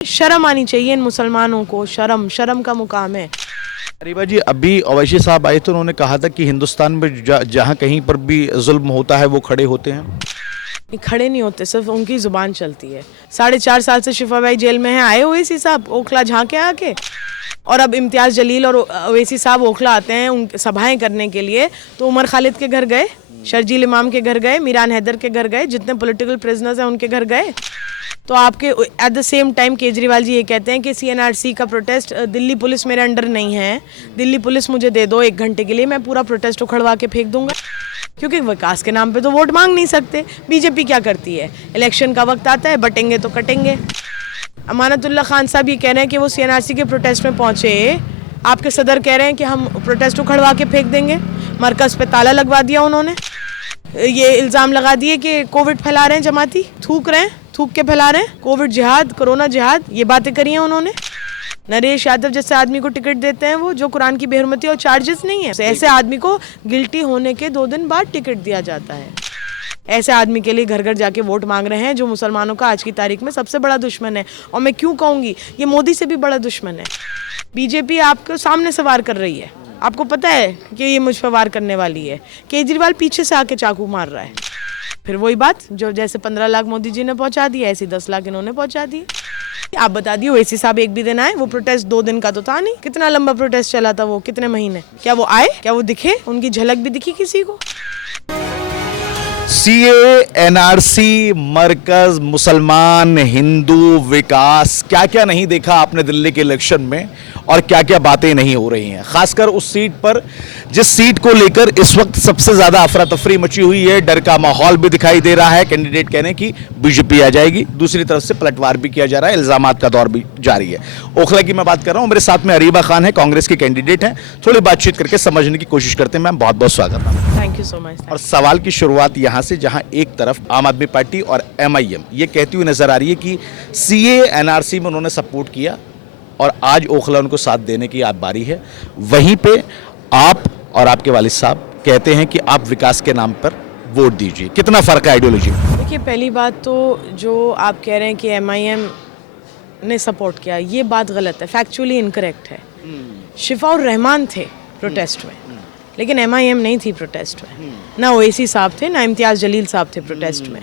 शर्म आनी चाहिए इन मुसलमानों को। शर्म शर्म का मुकाम है। अरीबा जी, अभी ओवैसी साहब आए तो उन्होंने कहा था कि हिंदुस्तान में जहाँ कहीं पर भी जुल्म होता है वो खड़े होते हैं। खड़े नहीं होते, सिर्फ उनकी जुबान चलती है। 4.5 साल से शिफा भाई जेल में है। आए ओवैसी साहब ओखला झांके आके, और अब इम्तियाज जलील और ओवैसी साहब ओखला आते हैं उन सभाएं करने के लिए। तो उमर खालिद के घर गए, शर्जील इमाम के घर गए, मीरान हैदर के घर गए, जितने पॉलिटिकल प्रिजनर्स हैं उनके घर गए। तो आपके at the same time Kejriwal ji ये कहते हैं कि CNRC का प्रोटेस्ट, दिल्ली पुलिस मेरे अंडर नहीं है, दिल्ली पुलिस मुझे दे दो 1 घंटे के लिए, मैं पूरा प्रोटेस्ट उखड़वा के फेंक दूंगा। क्योंकि विकास के नाम पे तो वोट मांग नहीं सकते। बीजेपी क्या करती है, इलेक्शन का वक्त आता है, बटेंगे तो कटेंगे। अमानतुल्लाह खान साहब ये कह रहे हैं कि वो CNRC के प्रोटेस्ट में पहुंचे, आपके सदर कह रहे हैं कि हम प्रोटेस्ट उखड़वा के फेंक देंगे। मरकज़ पे ताला लगवा दिया उन्होंने। ये इल्ज़ाम लगा दिए कि कोविड फैला रहे हैं जमाती, थूक रहे हैं, थूक के फैला रहे हैं, कोविड जिहाद, कोरोना जिहाद, ये बातें करी हैं उन्होंने। नरेश यादव जैसे आदमी को टिकट देते हैं वो, जो कुरान की बेहरमती और चार्जेस नहीं है, ऐसे आदमी को गिल्टी होने के 2 दिन बाद टिकट दिया जाता है। ऐसे आदमी के लिए घर घर जाके वोट मांग रहे हैं जो मुसलमानों का आज की तारीख में सबसे बड़ा दुश्मन है। और मैं क्यों कहूँगी, ये मोदी से भी बड़ा दुश्मन है। बीजेपी आपको सामने से वार कर रही है, आपको पता है कि ये मुझ पर वार करने वाली है। केजरीवाल पीछे से आके चाकू मार रहा है। फिर वही बात, जो जैसे 15 लाख मोदी जी ने पहुंचा दिया, ऐसे 10 लाख इन्होंने पहुंचा दिए। आप बता दिए ओवैसी साहब एक भी दिन आए? वो प्रोटेस्ट 2 दिन का तो था नहीं। कितना लंबा प्रोटेस्ट चला था वो, कितने महीने? क्या वो आए? क्या वो दिखे? उनकी झलक भी दिखी किसी को? CA, NRC, मरकज, मुसलमान, हिंदू, विकास, क्या क्या नहीं देखा आपने दिल्ली के इलेक्शन में, और क्या क्या बातें नहीं हो रही हैं। खासकर उस सीट पर, जिस सीट को लेकर इस वक्त सबसे ज्यादा अफरा तफरी मची हुई है, डर का माहौल भी दिखाई दे रहा है। कैंडिडेट कहने की बीजेपी आ जाएगी, दूसरी तरफ से पलटवार भी किया जा रहा है, इल्जामात का दौर भी जारी है। ओखला की मैं बात कर रहा हूं, मेरे साथ में अरीबा खान है, कांग्रेस की कैंडिडेट हैं। थोड़ी बातचीत करके समझने की कोशिश करते हैं। मैम, बहुत बहुत स्वागत है। Thank you so much. और सवाल की शुरुआत यहां से, जहां एक तरफ आम आदमी पार्टी और MIM ये कहती हुई नजर आ रही है कि CA, NRC में उन्होंने सपोर्ट किया और आज ओखला उनको साथ देने की आप बारी है। वहीं पे आप और आपके वालिद साहब कहते हैं कि आप विकास के नाम पर वोट दीजिए। कितना फर्क है आइडियोलॉजी में? देखिए, पहली बात तो जो आप कह रहे हैं कि MIM ने सपोर्ट किया, ये बात गलत है, फैक्चुअली इनकरेक्ट है। शिफा और रहमान थे प्रोटेस्ट में, लेकिन MIM नहीं थी प्रोटेस्ट में। ना ओवैसी साहब थे, ना इम्तियाज जलील साहब थे प्रोटेस्ट में।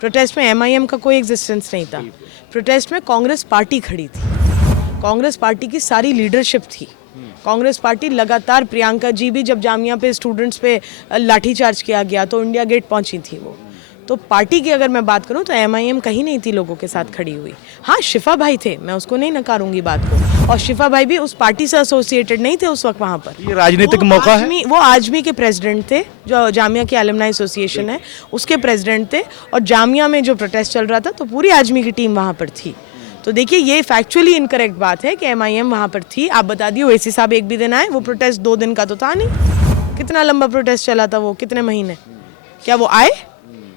प्रोटेस्ट में MIM का कोई एग्जिस्टेंस नहीं था। प्रोटेस्ट में कांग्रेस पार्टी खड़ी थी, कांग्रेस पार्टी की सारी लीडरशिप थी। कांग्रेस पार्टी लगातार, प्रियंका जी भी जब जामिया पे स्टूडेंट्स पे लाठीचार्ज किया गया तो इंडिया गेट पहुंची थी वो। तो पार्टी की अगर मैं बात करूं तो MIM कहीं नहीं थी लोगों के साथ खड़ी हुई। हाँ, शिफा भाई थे, मैं उसको नहीं नकारूंगी बात को, और शिफा भाई भी उस पार्टी से एसोसिएटेड नहीं थे उस वक्त वहाँ पर। ये राजनीतिक मौका है। वो आजमी के प्रेसिडेंट थे, जो जामिया की अलुमनाई एसोसिएशन है उसके प्रेसिडेंट थे, और जामिया में जो प्रोटेस्ट चल रहा था तो पूरी आजमी की टीम वहाँ पर थी। तो देखिए, ये फैक्चुअली इनकरेक्ट बात है कि MIM वहाँ पर थी। आप बता दिए ओवैसी साहब एक भी दिन आए? वो प्रोटेस्ट 2 दिन का तो था नहीं। कितना लंबा प्रोटेस्ट चला था वो, कितने महीने? क्या वो आए?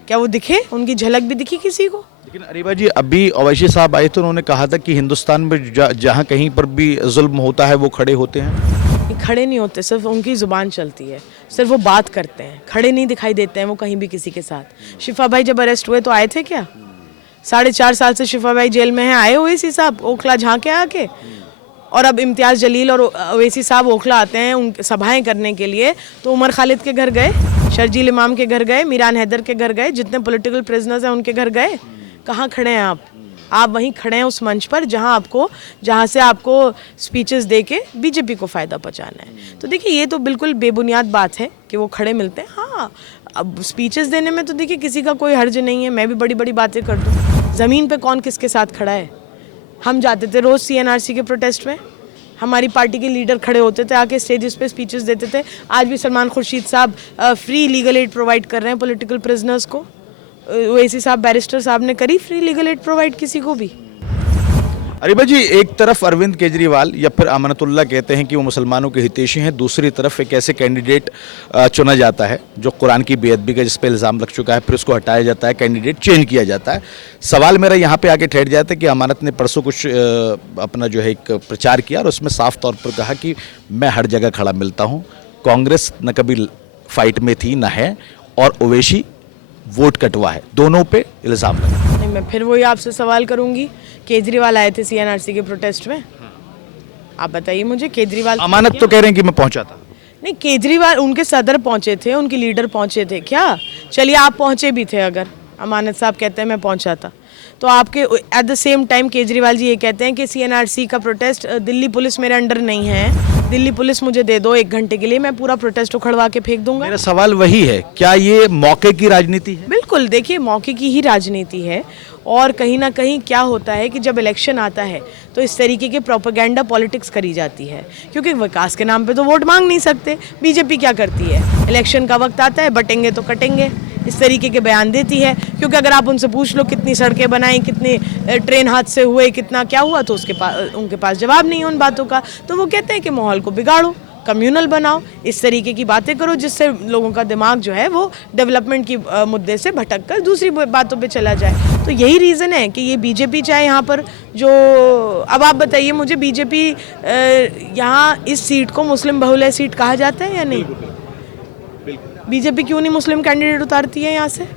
क्या वो दिखे? उनकी झलक भी दिखी किसी को? लेकिन अरीबा जी, अभी ओवैसी साहब आए तो उन्होंने कहा था कि हिंदुस्तान में जहाँ कहीं पर भी जुल्म होता है वो खड़े होते हैं। खड़े नहीं होते, सिर्फ उनकी जुबान चलती है, सिर्फ वो बात करते हैं, खड़े नहीं दिखाई देते हैं वो कहीं भी किसी के साथ। शिफा भाई जब अरेस्ट हुए तो आए थे क्या? 4.5 साल से शिफा भाई जेल में है। आए ओवैसी साहब ओखला झांके आके, और अब इम्तियाज जलील और ओवैसी साहब ओखला आते हैं उन सभाएं करने के लिए। तो उमर खालिद के घर गए, शर्जील इमाम के घर गए, मीरान हैदर के घर गए, जितने पॉलिटिकल प्रिजनर्स हैं उनके घर गए। कहाँ खड़े हैं आप? आप वहीं खड़े हैं उस मंच पर जहाँ से आपको स्पीचेस दे के बीजेपी को फ़ायदा पहुँचाना है। तो देखिए, ये तो बिल्कुल बेबुनियाद बात है कि वो खड़े मिलते हैं। हाँ, अब स्पीचेस देने में तो देखिए किसी का कोई हर्ज नहीं है, मैं भी बड़ी बड़ी बातें कर दूँ। ज़मीन पे कौन किसके साथ खड़ा है? हम जाते थे रोज़ CNRC के प्रोटेस्ट में, हमारी पार्टी के लीडर खड़े होते थे, आके स्टेजेस पे स्पीचेस देते थे। आज भी सलमान खुर्शीद साहब फ्री लीगल एड प्रोवाइड कर रहे हैं पॉलिटिकल प्रिजनर्स को। ओवैसी साहब, बैरिस्टर साहब ने करी फ्री लीगल एड प्रोवाइड किसी को भी? अरीबा जी, एक तरफ अरविंद केजरीवाल या फिर अमानतुल्लाह कहते हैं कि वो मुसलमानों के हितैषी हैं, दूसरी तरफ एक ऐसे कैंडिडेट चुना जाता है जो कुरान की बेअदबी का जिस पे इल्ज़ाम लग चुका है, फिर उसको हटाया जाता है, कैंडिडेट चेंज किया जाता है। सवाल मेरा यहाँ पे आके ठहर जाता है कि अमानत ने परसों कुछ अपना जो है एक प्रचार किया और उसमें साफ तौर पर कहा कि मैं हर जगह खड़ा मिलता हूँ, कांग्रेस न कभी फाइट में थी न है, और ओवैसी वोट कटवा है, दोनों पे इल्ज़ाम लगा। मैं फिर वही आपसे सवाल करूंगी केजरीवाल आए थे सीएनआरसी के प्रोटेस्ट में? आप बताइए मुझे, केजरीवाल अमानत तो कह रहे हैं कि मैं पहुंचा था। नहीं, केजरीवाल उनके सदर पहुंचे थे, उनके लीडर पहुंचे थे क्या? चलिए आप पहुंचे भी थे, अगर अमानत साहब कहते हैं मैं पहुंचा था, तो आपके at the same time Kejriwal ji ये कहते हैं कि सीएनआरसी का प्रोटेस्ट, दिल्ली पुलिस मेरे अंडर नहीं है, दिल्ली पुलिस मुझे दे दो 1 घंटे के लिए, मैं पूरा प्रोटेस्ट उखड़वा के फेंक दूंगा। मेरा सवाल वही है, क्या ये मौके की राजनीति है? बिल्कुल, देखिए मौके की ही राजनीति है। और कहीं ना कहीं क्या होता है कि जब इलेक्शन आता है तो इस तरीके की प्रोपेगेंडा पॉलिटिक्स करी जाती है, क्योंकि विकास के नाम पे तो वोट मांग नहीं सकते। बीजेपी क्या करती है, इलेक्शन का वक्त आता है बटेंगे तो कटेंगे, इस तरीके के बयान देती है। क्योंकि अगर आप उनसे पूछ लो कितनी सड़कें बनाई, कितने ट्रेन हादसे हुए, कितना क्या हुआ, तो उनके पास जवाब नहीं है उन बातों का। तो वो कहते हैं कि माहौल को बिगाड़ो, कम्युनल बनाओ, इस तरीके की बातें करो जिससे लोगों का दिमाग जो है वो डेवलपमेंट की मुद्दे से भटक कर दूसरी बातों पे चला जाए। तो यही रीज़न है कि ये बीजेपी चाहे यहाँ पर जो, अब आप बताइए मुझे, बीजेपी यहाँ इस सीट को मुस्लिम बहुलय सीट कहा जाता है या नहीं? बीजेपी क्यों नहीं मुस्लिम कैंडिडेट उतारती है यहाँ से?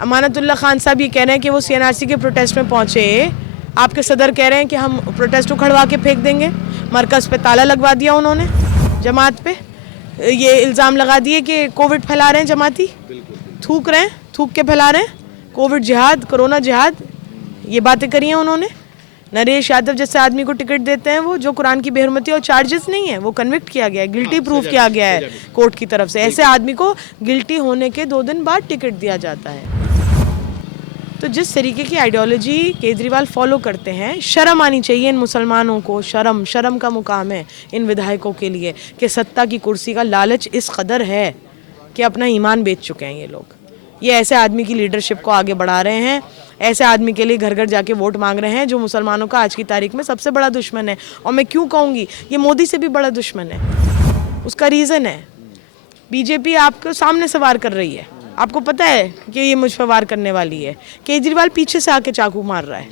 अमानतुल्लाह खान साहब ये कह रहे हैं कि वो सीएनआरसी के प्रोटेस्ट में पहुँचे, आपके सदर कह रहे हैं कि हम प्रोटेस्ट उखड़वा के फेंक देंगे। मरकज़ पे ताला लगवा दिया उन्होंने, जमात पे ये इल्ज़ाम लगा दिए कि कोविड फैला रहे हैं जमाती, थूक रहे हैं, थूक के फैला रहे हैं, कोविड जिहाद, कोरोना जिहाद, ये बातें करी हैं उन्होंने। नरेश यादव जैसे आदमी को टिकट देते हैं वो, जो कुरान की बेहरमती और चार्जेस नहीं है, वो कन्विक्ट किया गया है, गिल्टी प्रूफ किया गया है कोर्ट की तरफ से, ऐसे आदमी को गिल्टी होने के 2 दिन बाद टिकट दिया जाता है। तो जिस तरीके की आइडियोलॉजी केजरीवाल फॉलो करते हैं, शर्म आनी चाहिए इन मुसलमानों को, शर्म का मुकाम है इन विधायकों के लिए कि सत्ता की कुर्सी का लालच इस कदर है कि अपना ईमान बेच चुके हैं ये लोग। ये ऐसे आदमी की लीडरशिप को आगे बढ़ा रहे हैं, ऐसे आदमी के लिए घर घर जाके वोट मांग रहे हैं जो मुसलमानों का आज की तारीख में सबसे बड़ा दुश्मन है। और मैं क्यों कहूँगी, ये मोदी से भी बड़ा दुश्मन है। उसका रीज़न है, बीजेपी आपको सामने से वार कर रही है, आपको पता है कि ये मुझ पर वार करने वाली है। केजरीवाल पीछे से आके चाकू मार रहा है।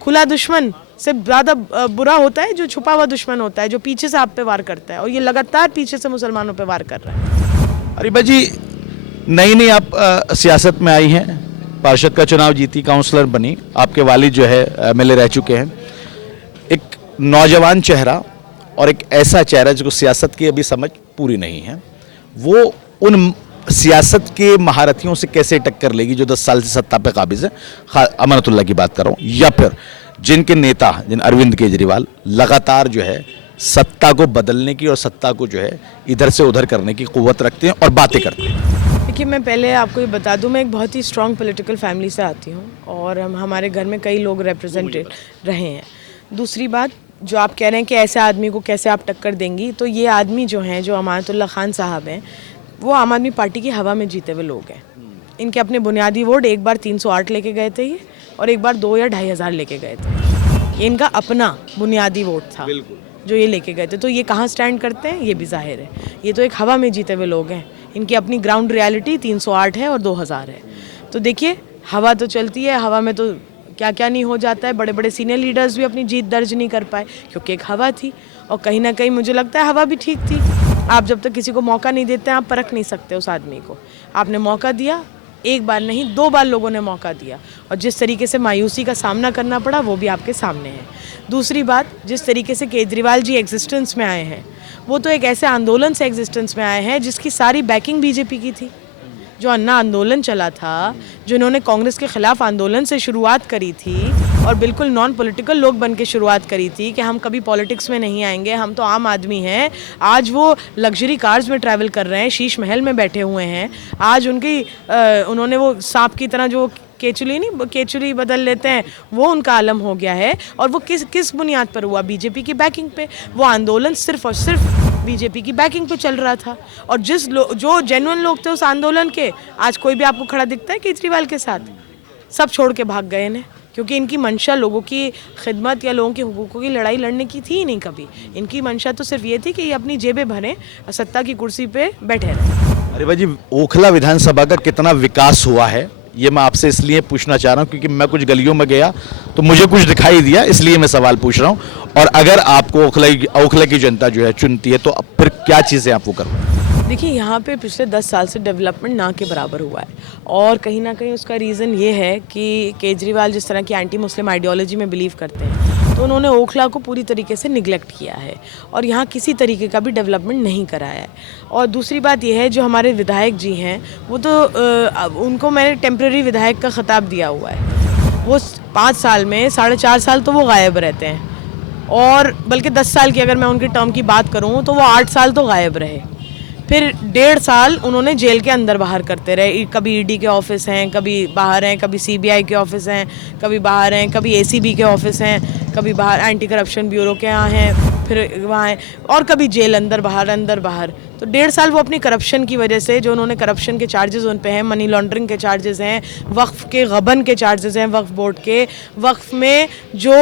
खुला दुश्मन से ज़्यादा बुरा होता है जो छुपा हुआ दुश्मन होता है, जो पीछे से आप पे वार करता है, और ये लगातार पीछे से मुसलमानों पे वार कर रहा है। अरिबा जी, नई आप सियासत में आई हैं, पार्षद का चुनाव जीती, काउंसलर बनी, आपके वालिद जो है एमएलए रह चुके हैं। एक नौजवान चेहरा और एक ऐसा चेहरा जिसको सियासत की अभी समझ पूरी नहीं है, वो उन सियासत के महारथियों से कैसे टक्कर लेगी जो 10 साल से सत्ता पे काबिज है? अमानतुल्लाह की बात कर रहा हूँ, या फिर जिनके नेता जिन अरविंद केजरीवाल लगातार जो है सत्ता को बदलने की और सत्ता को जो है इधर से उधर करने की कुव्वत रखते हैं और बातें करते हैं। देखिए, मैं पहले आपको ये बता दूं, मैं एक बहुत ही स्ट्रॉन्ग पॉलिटिकल फैमिली से आती हूँ और हमारे घर में कई लोग रिप्रेजेंटेड रहे हैं। दूसरी बात, जो आप कह रहे हैं कि ऐसे आदमी को कैसे आप टक्कर देंगी, तो ये आदमी जो हैं, जो अमानतुल्लाह खान साहब हैं, वो आम आदमी पार्टी की हवा में जीते हुए लोग हैं। इनके अपने बुनियादी वोट एक बार 308 लेके गए थे ये, और एक बार 2 या 2,500 लेके गए थे। ये इनका अपना बुनियादी वोट था जो ये लेके गए थे। तो ये कहाँ स्टैंड करते हैं ये भी जाहिर है, ये तो एक हवा में जीते हुए लोग हैं। इनकी अपनी ग्राउंड रियलिटी 308 है और 2000 है। तो देखिए, हवा तो चलती है, हवा में तो क्या क्या नहीं हो जाता है। बड़े बड़े सीनियर लीडर्स भी अपनी जीत दर्ज नहीं कर पाए क्योंकि एक हवा थी, और कहीं ना कहीं मुझे लगता है हवा भी ठीक थी। आप जब तक किसी को मौका नहीं देते हैं, आप परख नहीं सकते उस आदमी को। आपने मौका दिया, एक बार नहीं 2 बार लोगों ने मौका दिया, और जिस तरीके से मायूसी का सामना करना पड़ा वो भी आपके सामने है। दूसरी बात, जिस तरीके से केजरीवाल जी एग्जिस्टेंस में आए हैं, वो तो एक ऐसे आंदोलन से एग्जिस्टेंस में आए हैं जिसकी सारी बैकिंग बीजेपी की थी। जो अन्ना आंदोलन चला था, जिन्होंने कांग्रेस के खिलाफ आंदोलन से शुरुआत करी थी और बिल्कुल नॉन पॉलिटिकल लोग बन के शुरुआत करी थी कि हम कभी पॉलिटिक्स में नहीं आएंगे, हम तो आम आदमी हैं। आज वो लग्जरी कार्स में ट्रैवल कर रहे हैं, शीश महल में बैठे हुए हैं। आज उन्होंने वो सांप की तरह जो केचुली बदल लेते हैं, वो उनका आलम हो गया है। और वो किस बुनियाद पर हुआ? बीजेपी की बैकिंग पे। वो आंदोलन सिर्फ और सिर्फ बीजेपी की बैकिंग पे चल रहा था। और जो जेन्युइन लोग थे उस आंदोलन के, आज कोई भी आपको खड़ा दिखता है केजरीवाल के साथ? सब छोड़ के भाग गए ने, क्योंकि इनकी मंशा लोगों की खिदमत या लोगों के हुकूकों की लड़ाई लड़ने की थी ही नहीं कभी। इनकी मंशा तो सिर्फ ये थी कि ये अपनी जेबें भरें, सत्ता की कुर्सी पे बैठे रहें। अरे भाई जी, ओखला विधानसभा का कितना विकास हुआ है, ये मैं आपसे इसलिए पूछना चाह रहा हूँ क्योंकि मैं कुछ गलियों में गया तो मुझे कुछ दिखाई दिया, इसलिए मैं सवाल पूछ रहा हूँ। और अगर आपको ओखला की जनता जो है चुनती है तो अब फिर क्या चीज़ें आप वो करोगे? देखिए यहाँ पे पिछले 10 साल से डेवलपमेंट ना के बराबर हुआ है और कहीं ना कहीं उसका रीज़न ये है कि केजरीवाल जिस तरह की एंटी मुस्लिम आइडियोलॉजी में बिलीव करते हैं तो उन्होंने ओखला को पूरी तरीके से निगलेक्ट किया है और यहाँ किसी तरीके का भी डेवलपमेंट नहीं कराया है। और दूसरी बात यह है जो हमारे विधायक जी हैं वो तो उनको मैंने टेम्प्रेरी विधायक का खिताब दिया हुआ है। वो 5 साल में 4.5 साल तो वो गायब रहते हैं और बल्कि 10 साल की अगर मैं उनके टर्म की बात करूँ तो वो 8 साल तो गायब रहे। फिर 1.5 साल उन्होंने जेल के अंदर बाहर करते रहे, कभी ईडी के ऑफिस हैं, कभी बाहर हैं, कभी सीबीआई के ऑफिस हैं, कभी बाहर हैं, कभी एसीबी के ऑफिस हैं, कभी बाहर एंटी करप्शन ब्यूरो के यहाँ हैं, फिर वहाँ हैं और कभी जेल अंदर बाहर। तो 1.5 साल वो अपनी करप्शन की वजह से जो उन्होंने करप्शन के चार्जेस उन पे हैं, मनी लॉन्ड्रिंग के चार्जेस हैं, वक्फ के गबन के चार्जेस हैं, वक्फ बोर्ड के, वक्फ में जो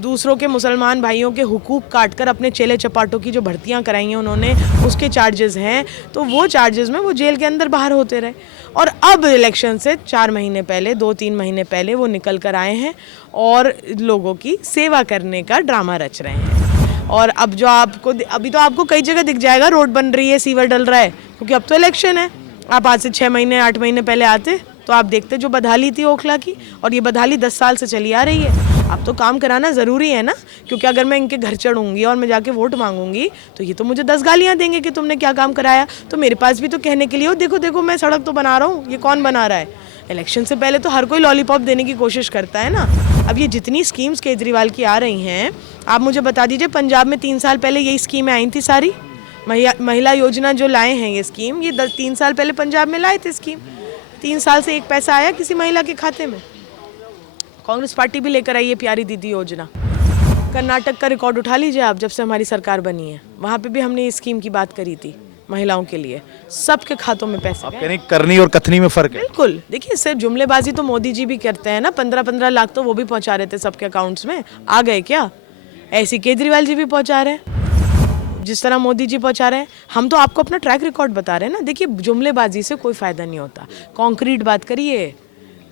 दूसरों के मुसलमान भाइयों के हुकूक काट कर अपने चेले चपाटों की जो भर्तियां कराई हैं उन्होंने, उसके चार्जेस हैं। तो वो चार्जेस में वो जेल के अंदर बाहर होते रहे और अब इलेक्शन से 4 महीने पहले 2-3 महीने पहले वो निकल कर आए हैं और लोगों की सेवा करने का ड्रामा रच रहे हैं। और अब जो अभी तो आपको कई जगह दिख जाएगा, रोड बन रही है, सीवर डल रहा है, क्योंकि अब तो इलेक्शन है। आप आज से 6 महीने 8 महीने पहले आते तो आप देखते जो बदहाली थी ओखला की, और ये बदहाली 10 साल से चली आ रही है। अब तो काम कराना ज़रूरी है ना, क्योंकि अगर मैं इनके घर चढ़ूंगी और मैं जाके वोट मांगूंगी तो ये तो मुझे 10 गालियाँ देंगे कि तुमने क्या काम कराया। तो मेरे पास भी तो कहने के लिए हो, देखो देखो मैं सड़क तो बना रहा हूँ, ये कौन बना रहा है। इलेक्शन से पहले तो हर कोई लॉलीपॉप देने की कोशिश करता है ना। अब ये जितनी स्कीम्स केजरीवाल की आ रही हैं, आप मुझे बता दीजिए, पंजाब में 3 साल पहले यही स्कीमें आई थी सारी। महिला योजना जो लाए हैं ये स्कीम, ये 3 साल पहले पंजाब में लाए थे स्कीम। 3 साल से एक पैसा आया किसी महिला के खाते में? कांग्रेस पार्टी भी लेकर आई है प्यारी दीदी योजना। कर्नाटक का रिकॉर्ड उठा लीजिए आप, जब से हमारी सरकार बनी है वहाँ पे भी हमने इस स्कीम की बात करी थी महिलाओं के लिए, सबके खातों में पैसे। यानी करनी और कथनी में फर्क है। बिल्कुल, देखिए सिर्फ जुमलेबाजी तो मोदी जी भी करते हैं ना। 15-15 लाख तो वो भी पहुंचा रहे थे सबके अकाउंट्स में, आ गए क्या? ऐसी केजरीवाल जी भी पहुंचा रहे हैं जिस तरह मोदी जी पहुंचा रहे हैं। हम तो आपको अपना ट्रैक रिकॉर्ड बता रहे हैं ना। देखिए जुमलेबाजी से कोई फ़ायदा नहीं होता, कॉन्क्रीट बात करिए,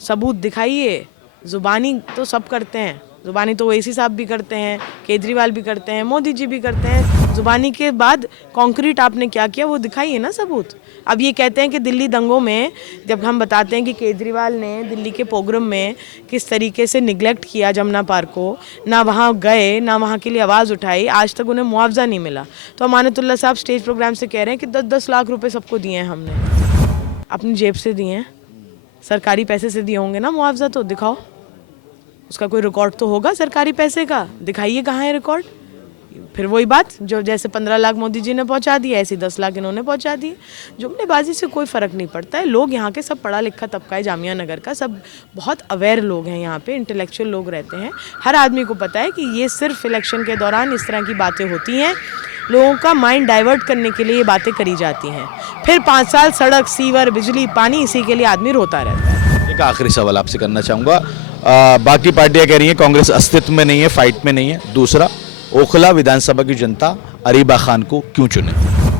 सबूत दिखाइए। ज़ुबानी तो सब करते हैं, ज़ुबानी तो ओवैसी साहब भी करते हैं, केजरीवाल भी करते हैं, मोदी जी भी करते हैं। ज़ुबानी के बाद कॉन्क्रीट आपने क्या किया वो दिखाइए ना सबूत। अब ये कहते हैं कि दिल्ली दंगों में जब हम बताते हैं कि केजरीवाल ने दिल्ली के पोग्राम में किस तरीके से निगलेक्ट किया जमुना पार्क को, ना वहाँ गए, ना वहाँ के लिए आवाज़ उठाई, आज तक उन्हें मुआवजा नहीं मिला। तो अमानतुल्लाह साहब स्टेज प्रोग्राम से कह रहे हैं कि 10-10 लाख रुपये सबको दिए हैं हमने, अपनी जेब से दिए हैं, सरकारी पैसे से दिए होंगे ना मुआवजा। तो दिखाओ, उसका कोई रिकॉर्ड तो होगा सरकारी पैसे का, दिखाइए कहाँ है रिकॉर्ड। फिर वही बात, जो जैसे 15 लाख मोदी जी ने पहुंचा दिए ऐसे 10 लाख इन्होंने पहुंचा दिए। जुमलेबाजी से कोई फ़र्क नहीं पड़ता है। लोग यहाँ के सब पढ़ा लिखा तबका है, जामिया नगर का, सब बहुत अवेयर लोग हैं यहाँ पे, इंटेलेक्चुअल लोग रहते हैं। हर आदमी को पता है कि ये सिर्फ इलेक्शन के दौरान इस तरह की बातें होती हैं, लोगों का माइंड डाइवर्ट करने के लिए ये बातें करी जाती हैं। फिर 5 साल सड़क, सीवर, बिजली, पानी, इसी के लिए आदमी रोता रहता है। एक आखिरी सवाल आपसे करना चाहूँगा, बाकी पार्टियां कह रही हैं कांग्रेस अस्तित्व में नहीं है, फाइट में नहीं है। दूसरा, ओखला विधानसभा की जनता अरीबा खान को क्यों चुने?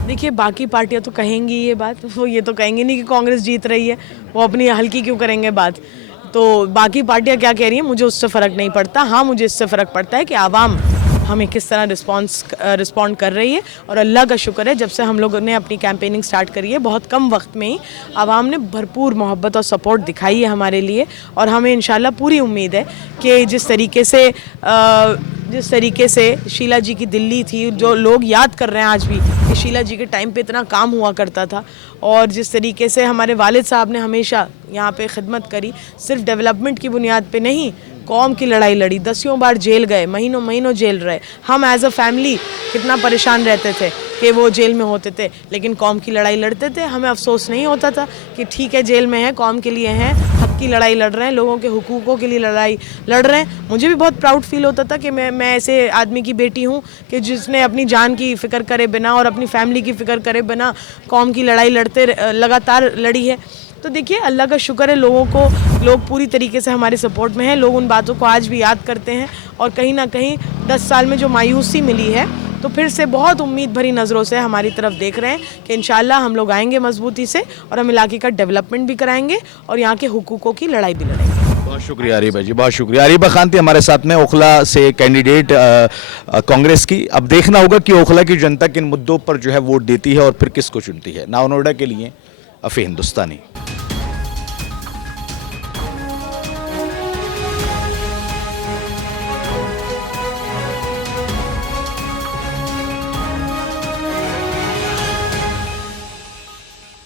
देखिए बाकी पार्टियां तो कहेंगी ये बात, वो ये तो कहेंगे नहीं कि कांग्रेस जीत रही है, वो अपनी हल्की क्यों करेंगे बात। तो बाकी पार्टियां क्या कह रही हैं मुझे उससे फ़र्क नहीं पड़ता। हाँ, मुझे इससे फ़र्क पड़ता है कि आवाम हमें किस तरह रिस्पॉन्ड कर रही है। और अल्लाह का शुक्र है, जब से हम लोगों ने अपनी कैंपेनिंग स्टार्ट करी है बहुत कम वक्त में ही आवाम ने भरपूर मोहब्बत और सपोर्ट दिखाई है हमारे लिए। और हमें इंशाल्लाह पूरी उम्मीद है कि जिस तरीके से शीला जी की दिल्ली थी, जो लोग याद कर रहे हैं आज भी कि शीला जी के टाइम पे इतना काम हुआ करता था, और जिस तरीके से हमारे वालिद साहब ने हमेशा यहाँ पे खिदमत करी, सिर्फ डेवलपमेंट की बुनियाद पे नहीं, कौम की लड़ाई लड़ी, 10 बार जेल गए, महीनों महीनों जेल रहे। हम एज अ फैमिली कितना परेशान रहते थे कि वो जेल में होते थे, लेकिन कौम की लड़ाई लड़ते थे। हमें अफसोस नहीं होता था कि ठीक है जेल में है, कौम के लिए हैं, हक की लड़ाई लड़ रहे हैं, लोगों के हुकूकों के लिए लड़ाई लड़ रहे हैं। मुझे भी बहुत प्राउड फील होता था कि मैं ऐसे आदमी की बेटी हूँ कि जिसने अपनी जान की फ़िक्र करे बिना और अपनी फैमिली की फ़िक्र करे बिना कौम की लड़ाई लगातार लड़ी है। तो देखिए अल्लाह का शुक्र है, लोग पूरी तरीके से हमारे सपोर्ट में हैं। लोग उन बातों को आज भी याद करते हैं, और कहीं ना कहीं 10 साल में जो मायूसी मिली है, तो फिर से बहुत उम्मीद भरी नज़रों से हमारी तरफ देख रहे हैं कि इंशाल्लाह हम लोग आएंगे मजबूती से, और हम इलाके का डेवलपमेंट भी कराएंगे और यहाँ के हुकूकों की लड़ाई भी लड़ेंगे। बहुत शुक्रिया अरीबा जी, बहुत शुक्रिया। अरीबा खान थी हमारे साथ में, ओखला से कैंडिडेट कांग्रेस की। अब देखना होगा कि ओखला की जनता किन मुद्दों पर जो है वोट देती है और फिर किसको चुनती है। नाव नोएडा के लिए अफी हिंदुस्तानी।